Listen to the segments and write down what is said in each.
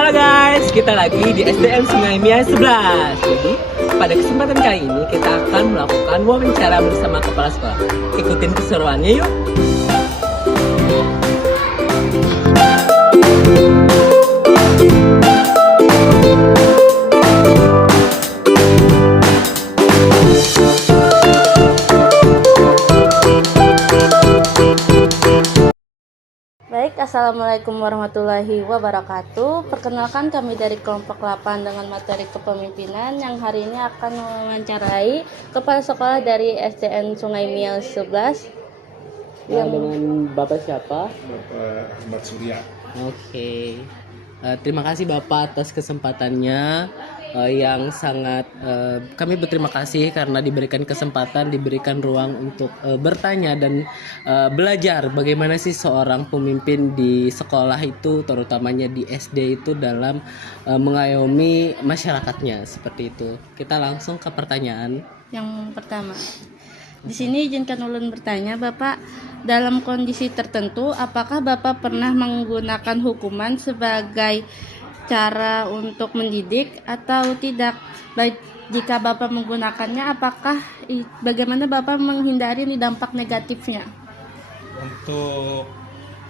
Halo guys, kita lagi di SDN Sungai Mia 11. Jadi, pada kesempatan kali ini kita akan melakukan wawancara bersama kepala sekolah. Ikutin keseruannya yuk. Baik, Assalamualaikum warahmatullahi wabarakatuh. Perkenalkan kami dari kelompok 8 dengan materi kepemimpinan yang hari ini akan mewawancarai kepala sekolah dari SDN Sungai Mia 11. Dengan Bapak siapa? Bapak Ahmad Surya. Oke. Terima kasih Bapak atas kesempatannya yang sangat kami berterima kasih karena diberikan kesempatan, diberikan ruang untuk bertanya dan belajar bagaimana sih seorang pemimpin di sekolah itu, terutamanya di SD itu dalam mengayomi masyarakatnya seperti itu. Kita langsung ke pertanyaan. Yang pertama, di sini izinkan ulun bertanya, Bapak, dalam kondisi tertentu, apakah Bapak pernah menggunakan hukuman sebagai cara untuk mendidik atau tidak? Baik, jika Bapak menggunakannya, bagaimana Bapak menghindari dampak negatifnya? Untuk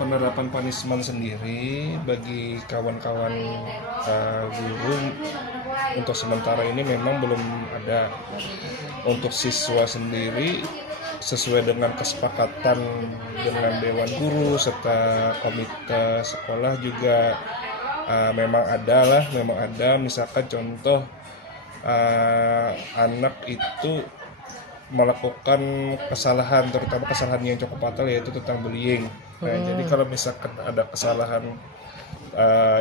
penerapan punishment sendiri bagi kawan-kawan guru untuk sementara ini memang belum ada. Untuk siswa sendiri sesuai dengan kesepakatan dengan Dewan Guru serta komite sekolah juga memang ada misalkan contoh anak itu melakukan kesalahan, terutama kesalahan yang cukup fatal yaitu tentang bullying. Jadi kalau misalkan ada kesalahan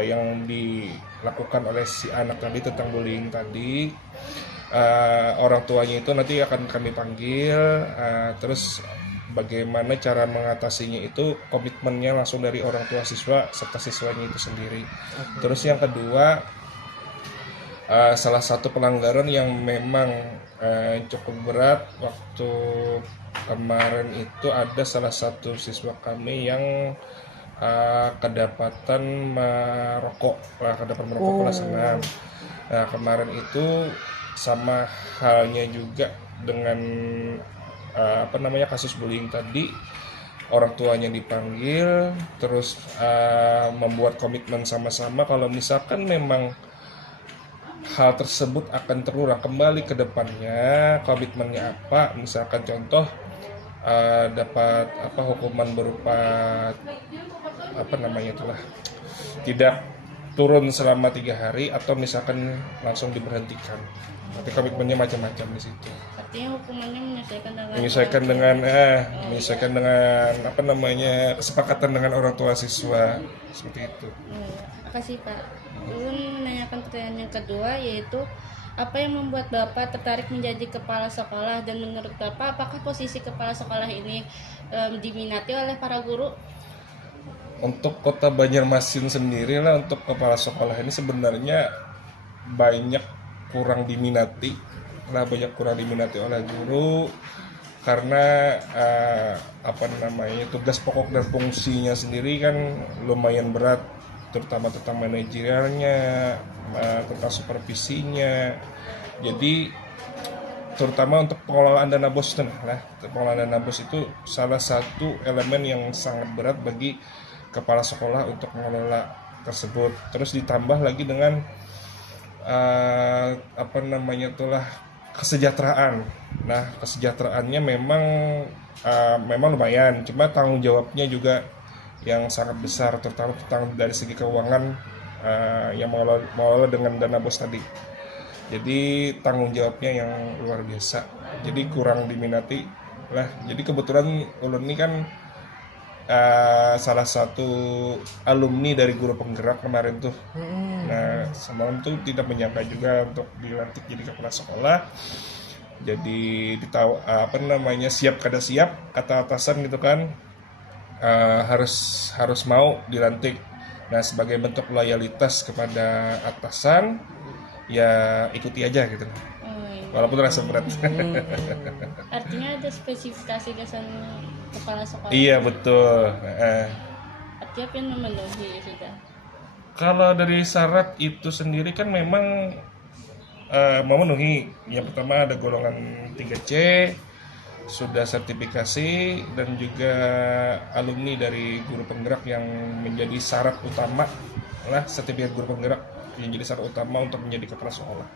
yang dilakukan oleh si anak tadi tentang bullying tadi, orang tuanya itu nanti akan kami panggil, terus bagaimana cara mengatasinya itu komitmennya langsung dari orang tua siswa serta siswanya itu sendiri. Terus yang kedua, salah satu pelanggaran yang memang cukup berat waktu kemarin itu ada salah satu siswa kami yang kedapatan merokok kelas 6. Nah, kemarin itu sama halnya juga dengan kasus bullying tadi, orang tuanya dipanggil, terus membuat komitmen sama-sama kalau misalkan memang hal tersebut akan terulang kembali ke depannya, komitmennya apa, misalkan contoh dapat hukuman berupa tidak turun selama 3 hari atau misalkan langsung diberhentikan. Tapi komitmennya macam-macam di situ. Artinya hukumannya menyesuaikan dengan kesepakatan dengan orang tua siswa seperti itu. Makasih Pak. Ulun menanyakan pertanyaan yang kedua, yaitu apa yang membuat Bapak tertarik menjadi kepala sekolah, dan menurut Bapak apakah posisi kepala sekolah ini diminati oleh para guru? Untuk Kota Banjarmasin sendiri lah, untuk kepala sekolah ini sebenarnya banyak kurang diminati oleh guru karena tugas pokok dan fungsinya sendiri kan lumayan berat, terutama tentang manajerialnya, tentang supervisinya. Jadi terutama untuk pengelolaan dana BOS pengelolaan dana BOS itu salah satu elemen yang sangat berat bagi kepala sekolah untuk mengelola tersebut. Terus ditambah lagi dengan kesejahteraan. Nah, kesejahteraannya memang lumayan, cuma tanggung jawabnya juga yang sangat besar, terutama dari segi keuangan yang mengelola dengan dana BOS tadi. Jadi tanggung jawabnya yang luar biasa. Jadi kurang diminati lah. Jadi kebetulan ulun ini kan salah satu alumni dari guru penggerak kemarin tuh. Nah, semalam tuh tidak menyangka juga untuk dilantik jadi kepala sekolah. Jadi siap kada siap kata atasan gitu kan, harus mau dilantik. Nah, sebagai bentuk loyalitas kepada atasan, ya ikuti aja gitu. Walaupun rasa berat. Artinya ada spesifikasi kesan kepala sekolah. Iya betul. Artinya apa yang memenuhi sudah? Kalau dari syarat itu sendiri kan memang memenuhi. Yang pertama ada golongan 3C, sudah sertifikasi, dan juga alumni dari guru penggerak yang menjadi syarat utama lah, sertifikat guru penggerak yang jadi syarat utama untuk menjadi kepala sekolah.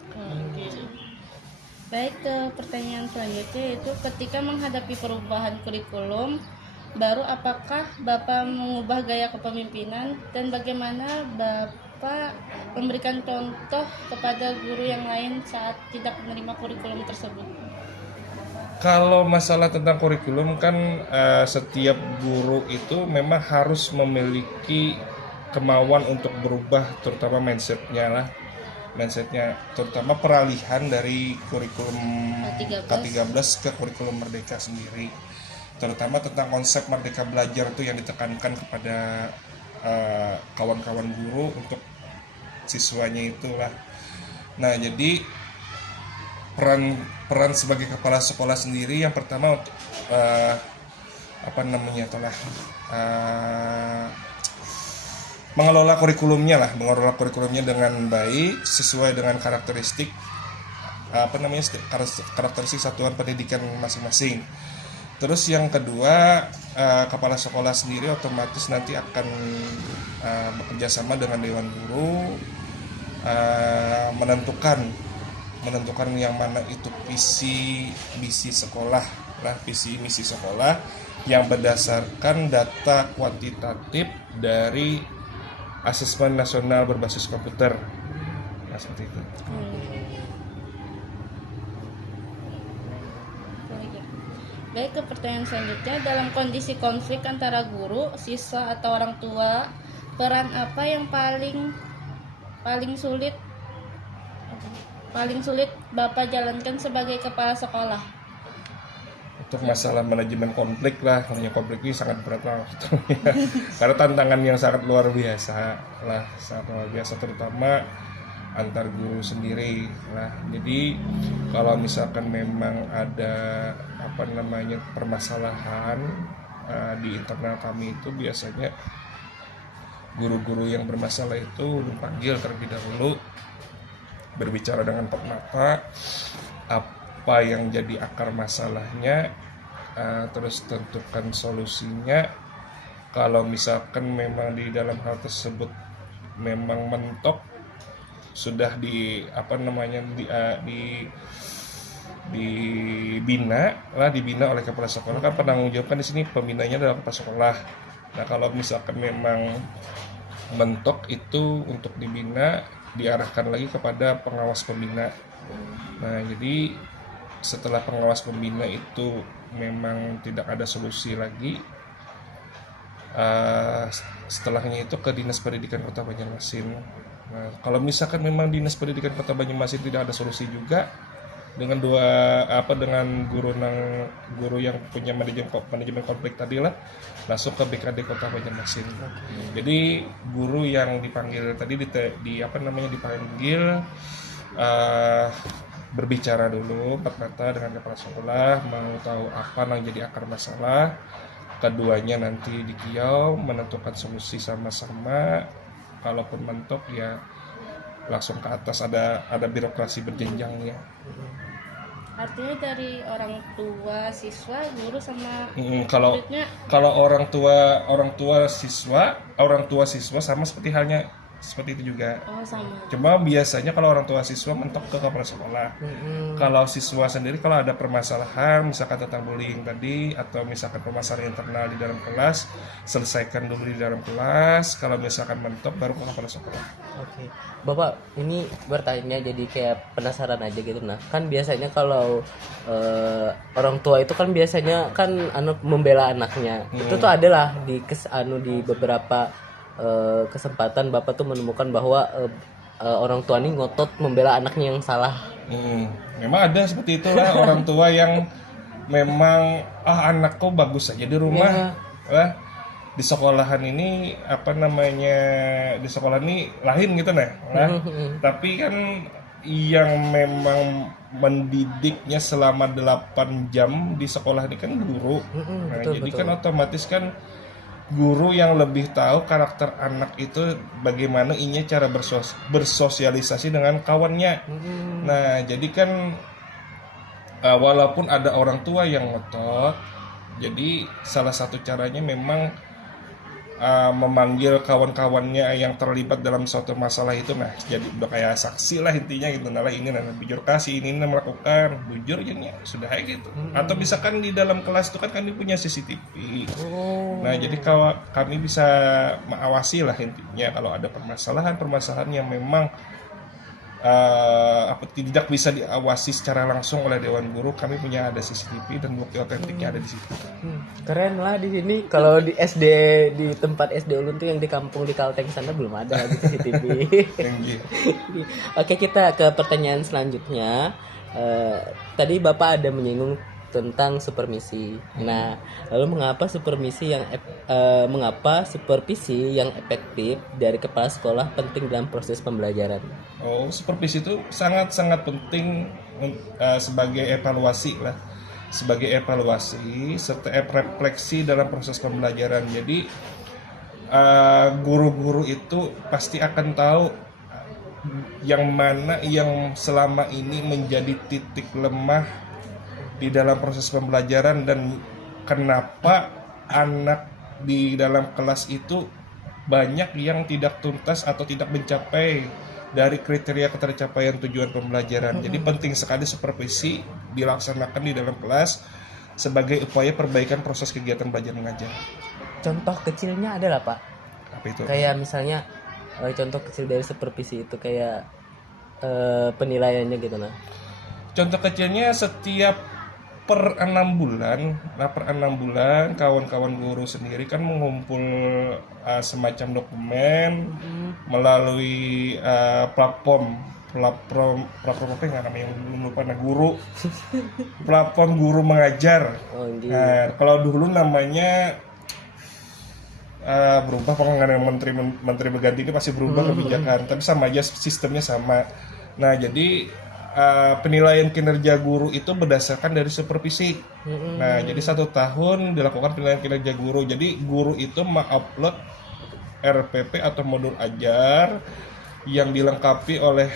Oke. Baik, ke pertanyaan selanjutnya yaitu ketika menghadapi perubahan kurikulum baru, apakah Bapak mengubah gaya kepemimpinan dan bagaimana Bapak memberikan contoh kepada guru yang lain saat tidak menerima kurikulum tersebut? Kalau masalah tentang kurikulum kan setiap guru itu memang harus memiliki kemauan untuk berubah, terutama mindsetnya, terutama peralihan dari kurikulum K13 ke kurikulum Merdeka sendiri, terutama tentang konsep Merdeka Belajar itu yang ditekankan kepada kawan-kawan guru untuk siswanya itulah. Nah, jadi peran sebagai kepala sekolah sendiri yang pertama untuk mengelola kurikulumnya dengan baik sesuai dengan karakteristik karakteristik satuan pendidikan masing-masing. Terus yang kedua, kepala sekolah sendiri otomatis nanti akan bekerja sama dengan dewan guru, menentukan yang mana itu visi misi sekolah yang berdasarkan data kuantitatif dari asesmen nasional berbasis komputer. Nah, seperti itu. Baik, ke pertanyaan selanjutnya, dalam kondisi konflik antara guru, siswa atau orang tua, peran apa yang paling sulit Bapak jalankan sebagai kepala sekolah? Untuk masalah manajemen konflik lah, namanya konflik ini sangat berat lah karena tantangan yang sangat luar biasa terutama antar guru sendiri lah. Jadi kalau misalkan memang ada permasalahan di internal kami, itu biasanya guru-guru yang bermasalah itu dipanggil terlebih dahulu, berbicara dengan mata apa yang jadi akar masalahnya, terus tentukan solusinya. Kalau misalkan memang di dalam hal tersebut memang mentok, sudah dibina oleh kepala sekolah. Kan penanggung jawab di sini pembinanya adalah kepala sekolah. Nah, kalau misalkan memang mentok, itu untuk dibina diarahkan lagi kepada pengawas pembina. Nah, jadi setelah pengawas pembina itu memang tidak ada solusi lagi, setelahnya itu ke Dinas Pendidikan Kota Banjarmasin. Nah, kalau misalkan memang Dinas Pendidikan Kota Banjarmasin tidak ada solusi juga, dengan guru yang punya manajemen konflik tadi lah, langsung ke BKD Kota Banjarmasin. Jadi guru yang dipanggil tadi dipanggil berbicara dulu empat mata dengan kepala sekolah, mau tahu apa yang jadi akar masalah. Keduanya nanti dikiau, menentukan solusi sama-sama. Kalaupun mentok ya langsung ke atas, ada birokrasi berjenjangnya. Artinya dari orang tua, siswa, guru sama muridnya. Kalau orang tua siswa sama seperti halnya seperti itu juga. Oh, sama. Cuma biasanya kalau orang tua siswa mentok ke kepala sekolah. Kalau siswa sendiri kalau ada permasalahan misalkan tentang bullying tadi, atau misalkan permasalahan internal di dalam kelas, selesaikan dulu di dalam kelas. Kalau misalkan mentok baru ke kepala sekolah. Oke. Bapak ini bertanya jadi kayak penasaran aja gitu. Nah, kan biasanya kalau orang tua itu kan biasanya kan membela anaknya. Itu tuh adalah di beberapa kesempatan Bapak tuh menemukan bahwa orang tua ini ngotot membela anaknya yang salah. Memang ada seperti itulah orang tua yang memang anakku bagus aja di rumah, di sekolahan ini di sekolah ini lain gitu tapi kan yang memang mendidiknya selama 8 jam di sekolah ini kan guru. Jadi kan otomatis kan guru yang lebih tahu karakter anak itu bagaimana ini cara bersosialisasi dengan kawannya. Nah, jadi kan walaupun ada orang tua yang ngotot, jadi salah satu caranya memang memanggil kawan-kawannya yang terlibat dalam suatu masalah itu. Nah, jadi udah kayak saksi lah intinya gitu. Nah, ini bujur kasih ini melakukan bujur jadinya sudah kayak gitu. Atau misalkan di dalam kelas itu kan kami punya CCTV. Nah, jadi kalau kami bisa mengawasi lah intinya kalau ada permasalahan yang memang tidak bisa diawasi secara langsung oleh Dewan Guru, kami punya ada CCTV dan bukti otentiknya ada di situ. Keren lah di sini. Kalau di SD, di tempat SD Ulun tuh yang di kampung di Kalteng sana belum ada lagi CCTV. Oke, kita ke pertanyaan selanjutnya. Tadi Bapak ada menyinggung tentang supervisi. Nah, lalu mengapa supervisi yang efektif dari kepala sekolah penting dalam proses pembelajaran? Supervisi itu sangat-sangat penting sebagai evaluasi lah, sebagai evaluasi serta refleksi dalam proses pembelajaran. Jadi guru-guru itu pasti akan tahu yang mana yang selama ini menjadi titik lemah di dalam proses pembelajaran dan kenapa anak di dalam kelas itu banyak yang tidak tuntas atau tidak mencapai dari kriteria ketercapaian tujuan pembelajaran. Jadi penting sekali supervisi dilaksanakan di dalam kelas sebagai upaya perbaikan proses kegiatan belajar mengajar. Contoh kecilnya adalah Pak? Apa itu? Kayak misalnya contoh kecil dari supervisi itu kayak penilaiannya gitu nah. Contoh kecilnya setiap per 6 bulan kawan-kawan guru sendiri kan mengumpul semacam dokumen melalui platform apa yang namanya lupa guru platform guru mengajar. Nah, kalau dulu namanya berubah pengen menteri berganti ini pasti berubah kebijakan, tapi sama aja sistemnya sama. Nah, jadi penilaian kinerja guru itu berdasarkan dari supervisi. Nah, jadi 1 tahun dilakukan penilaian kinerja guru. Jadi guru itu mengupload RPP atau modul ajar yang dilengkapi oleh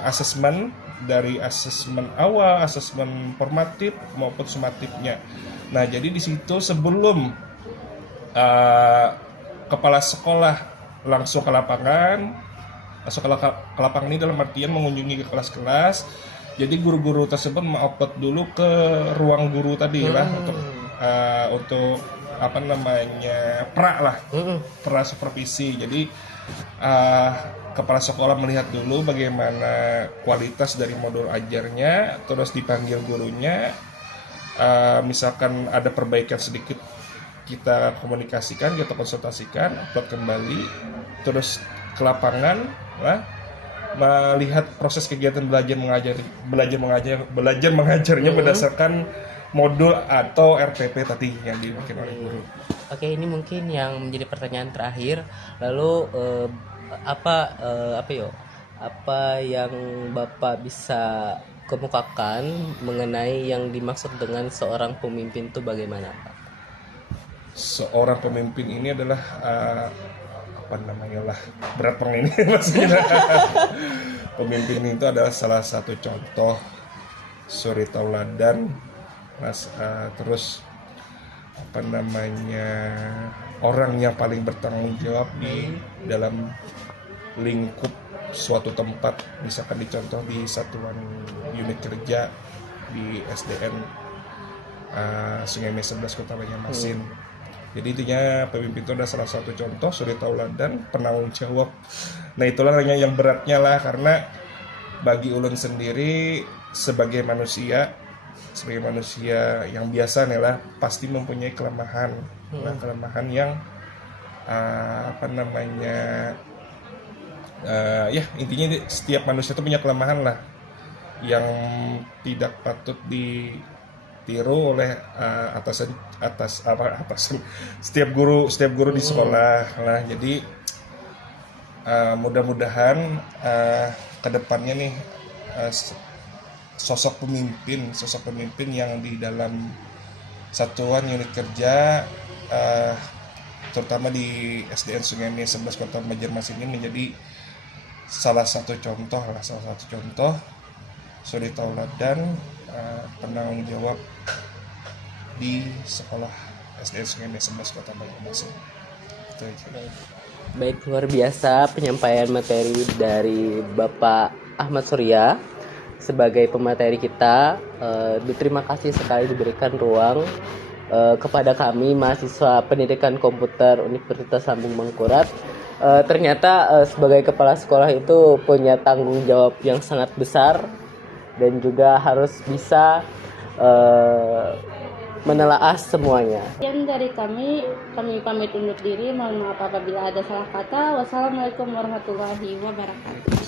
asesmen dari asesmen awal, asesmen formatif maupun sumatifnya. Nah, jadi di situ sebelum kepala sekolah langsung ke lapangan. Masuk ke lapangan ini dalam artian mengunjungi ke kelas-kelas. Jadi guru-guru tersebut mengupload dulu ke ruang guru tadi lah untuk pra supervisi. Jadi kepala sekolah melihat dulu bagaimana kualitas dari modul ajarnya, terus dipanggil gurunya. Misalkan ada perbaikan sedikit, kita komunikasikan, kita konsultasikan, upload kembali, terus ke lapangan melihat proses kegiatan belajar mengajarnya berdasarkan modul atau RPP tadi yang dibikin oleh guru. Oke, ini mungkin yang menjadi pertanyaan terakhir. Lalu apa yang Bapak bisa kemukakan mengenai yang dimaksud dengan seorang pemimpin itu bagaimana, Pak? Seorang pemimpin ini adalah berat ini maksudnya. Pemimpin itu adalah salah satu contoh suri tauladan, terus orang yang paling bertanggung jawab di dalam lingkup suatu tempat. Misalkan dicontoh di satuan unit kerja di SDN Sungai Mes 11 Kota Banjarmasin. Jadi intinya pemimpin itu adalah salah satu contoh suri tauladan, penanggung jawab. Nah, itulah yang beratnya lah, karena bagi ulun sendiri sebagai manusia yang biasa nih lah, pasti mempunyai kelemahan. Nah, kelemahan yang intinya setiap manusia itu punya kelemahan lah yang tidak patut ditiru oleh atasan setiap guru di sekolah. Nah, jadi mudah-mudahan kedepannya nih sosok pemimpin yang di dalam satuan unit kerja terutama di SDN Sungai Mie 11 Kota Banjarmasin ini menjadi salah satu contoh suri tauladan penanggung jawab di sekolah SDN Sungai Mie 11 Kota Banjarmasin. Itu aja. Baik, luar biasa penyampaian materi dari Bapak Ahmad Surya sebagai pemateri kita. Terima kasih sekali diberikan ruang kepada kami mahasiswa pendidikan komputer Universitas Lambung Mangkurat. Ternyata sebagai kepala sekolah itu punya tanggung jawab yang sangat besar dan juga harus bisa menelaah semuanya. Sekian dari kami pamit undur diri. Mohon maaf apabila ada salah kata. Wassalamualaikum warahmatullahi wabarakatuh.